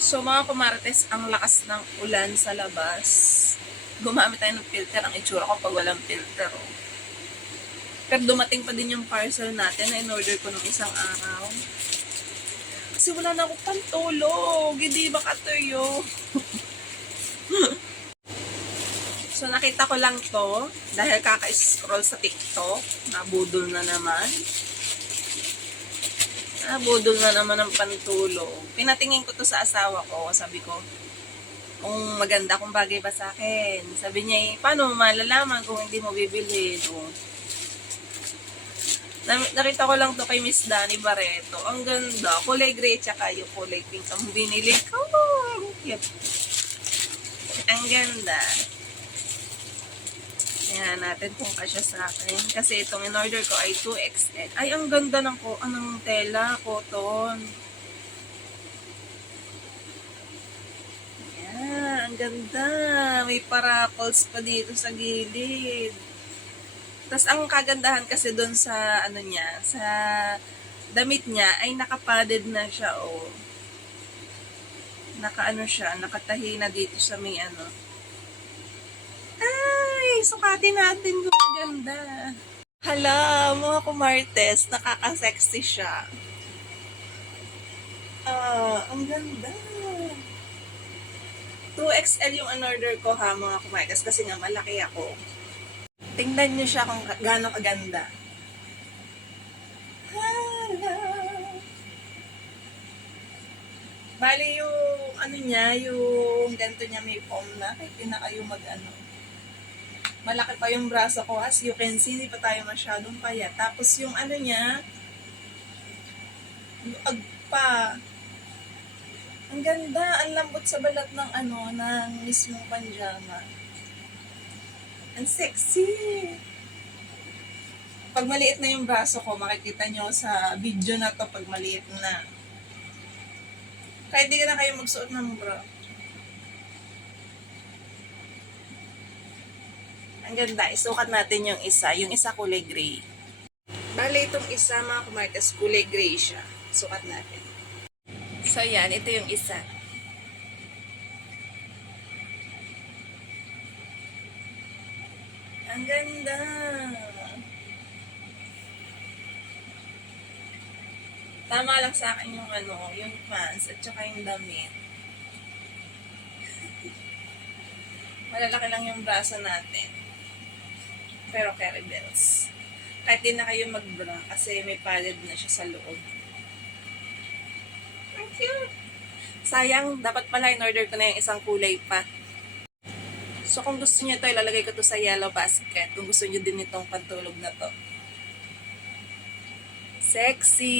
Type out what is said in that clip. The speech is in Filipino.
So mga kumarites, ang lakas ng ulan sa labas. Gumamit tayo ng filter. Ang itsura ko pag walang filter. Oh. Pero dumating pa din yung parcel natin na in-order ko ng isang araw. Kasi wala na akong pantulog. Hindi ba katuyo? so nakita ko lang to dahil kaka-scroll sa TikTok. Nabudol na naman. Nabudol na naman ng pantulog. Pinatingin ko to sa asawa ko. Sabi ko, kung maganda kung bagay ba sa akin. Sabi niya, eh, paano malalaman kung hindi mo bibili? Oh. Na- Nakita ko lang to kay Miss Dani Barreto. Ang ganda. Kulay gray tsaka yung kulay pink ang binili ko. Ang. Ang ganda. Tingnan natin kung kasya sa akin. Kasi itong in-order ko ay 2XL. Ay, ang ganda ng, ko, anong tela, cotton. Yan, ang ganda. May parapols pa dito sa gilid. Tapos ang kagandahan kasi doon sa ano niya, sa damit niya ay nakapadded na siya oh. Nakaano siya, nakatahi na dito sa may ano. Ay, sukatin natin kung maganda. Hala, mga kumartes, nakaka-sexy siya. Ah, ang ganda. 2XL yung in-order ko ha, mga kumartes, kasi nga malaki ako. Tingnan niyo siya kung gaano kaganda. Hala. Bali yung ano niya, yung ganito niya may foam na, kahit di na kayo mag ano. Malaki pa yung braso ko, as you can see, hindi pa tayo masyadong payat. Tapos yung ano niya, yung agpa. Ang ganda, ang lambot sa balat ng ano, ng mismong panjama. Ang sexy! Pag maliit na yung braso ko, makikita nyo sa video na to pag maliit na. Kahit di ka na kayo magsuot ng bra. Ang ganda. Isukat natin yung isa. Yung isa kulay gray. Bale, itong isa mga kumartes, kulay gray siya. Sukat natin. So, yan. Ito yung isa. Ang ganda. Tama lang sa akin yung ano, yung pants at saka yung damit. Malalaki lang yung braso natin. Pero carry bells. Kahit di na kayo mag-bra kasi may padded na siya sa loob. Ang cute! Sayang, dapat pala in-order ko na yung isang kulay pa. So kung gusto niyo ito, ilalagay ko to sa yellow basket. Kung gusto niyo din itong pantulog na to. Sexy!